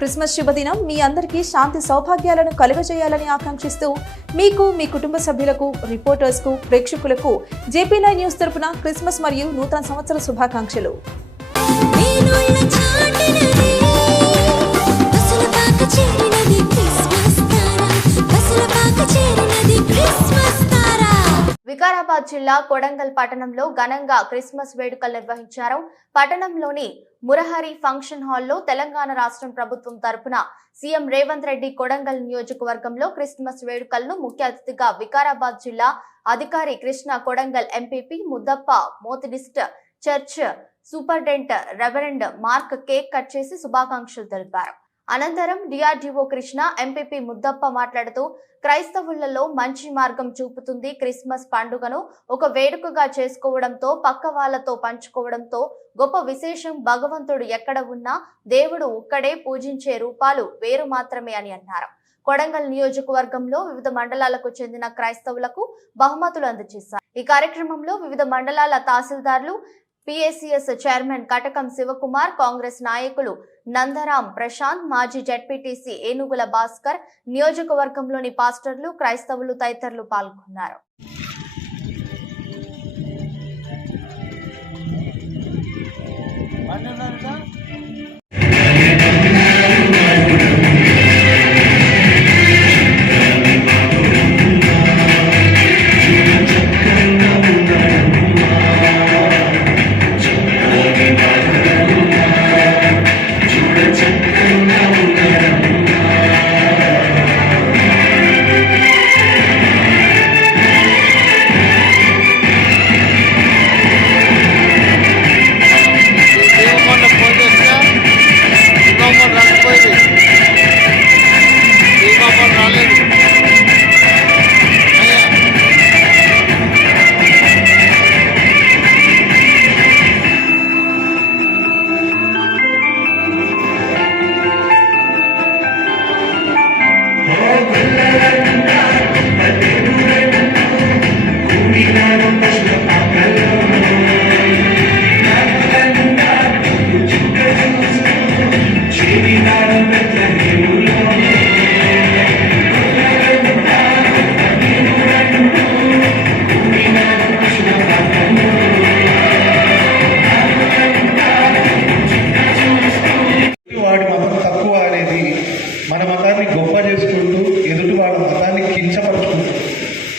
Christmas శుభదినం. మీ అందరికీ శాంతి సౌభాగ్యాలను కలుగజేయాలని ఆకాంక్షిస్తూ మీకు మీ కుటుంబ సభ్యులకు రిపోర్టర్స్కు ప్రేక్షకులకు జేపీ నైన్ న్యూస్ తరపున క్రిస్మస్ మరియు నూతన సంవత్సర శుభాకాంక్షలు. వికారాబాద్ జిల్లా కొడంగల్ పట్టణంలో ఘనంగా క్రిస్మస్ వేడుకలు నిర్వహించారు. పట్టణంలోని మురహరి ఫంక్షన్ హాల్లో తెలంగాణ రాష్ట్రం ప్రభుత్వం తరపున సీఎం రేవంత్ రెడ్డి కొడంగల్ నియోజకవర్గంలో క్రిస్మస్ వేడుకలను ముఖ్య అతిథిగా వికారాబాద్ జిల్లా అధికారి Krishna Kodangal MPP Muddappa Methodist church superintendent reverend Mark cake cut చేసి శుభాకాంక్షలు తెలిపారు. అనంతరం డిఆర్డీఓ కృష్ణ ఎంపీపీ ముద్దప్ప మాట్లాడుతూ క్రైస్తవులలో మంచి మార్గం చూపుతుంది క్రిస్మస్ పండుగను. ఒక వేడుకగా చేసుకోవడంతో పక్క వాళ్ళతో పంచుకోవడంతో గొప్ప విశేషం భగవంతుడు ఎక్కడ ఉన్నా దేవుడు ఒక్కడే పూజించే రూపాలు వేరు మాత్రమే అని అన్నారు. కొడంగల్ నియోజకవర్గంలో వివిధ మండలాలకు చెందిన క్రైస్తవులకు బహుమతులు అందజేశారు. ఈ కార్యక్రమంలో వివిధ మండలాల తహసీల్దార్లు పిఎస్సిఎస్ చైర్మన్ కటకం శివకుమార్ కాంగ్రెస్ నాయకులు నందరాం ప్రశాంత్ మాజీ జడ్పీటీసీ ఏనుగుల భాస్కర్ నియోజకవర్గంలోని పాస్టర్లు క్రైస్తవులు తదితరులు పాల్గొన్నారు. దేవమ్మన్న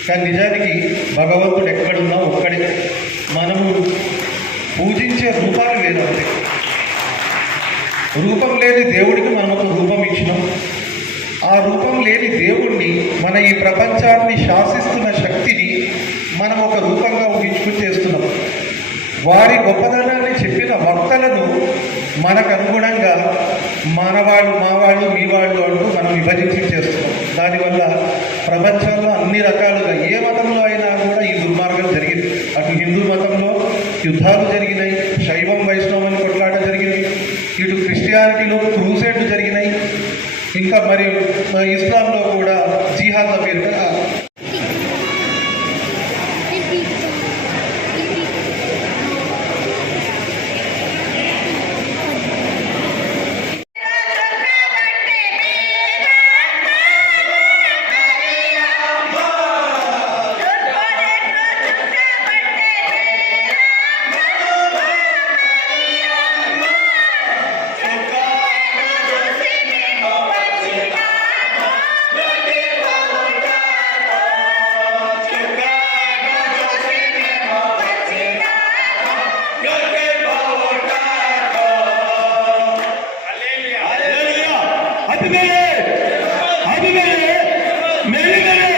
కానీ నిజానికి భగవంతుడు ఎక్కడున్నా ఒక్కడే. మనము పూజించే రూపాలు లేదంటే రూపం లేని దేవుడికి మనం ఒక రూపం ఇచ్చినాం. ఆ రూపం లేని దేవుణ్ణి మన ఈ ప్రపంచాన్ని శాసిస్తున్న శక్తిని మనం ఒక రూపంగా ఊహించుకుని చేస్తున్నాం. వారి గొప్పదనాన్ని చెప్పిన వక్తలను మనకు అనుగుణంగా మనవాళ్ళు మా వాళ్ళు మీ వాళ్ళు అంటూ మనం విభజించి చేస్తున్నాం. దానివల్ల ప్రపంచంలో అన్ని రకాలుగా యుద్ధాలు జరిగినాయి శైవం వైష్ణవం కొట్లాట జరిగింది ఇటు క్రిస్టియానిటీలో క్రూసేడ్లు జరిగినాయి. ఇంకా మరియు ఇస్లాంలో కూడా జీహాద్ల పేరుగా Many, many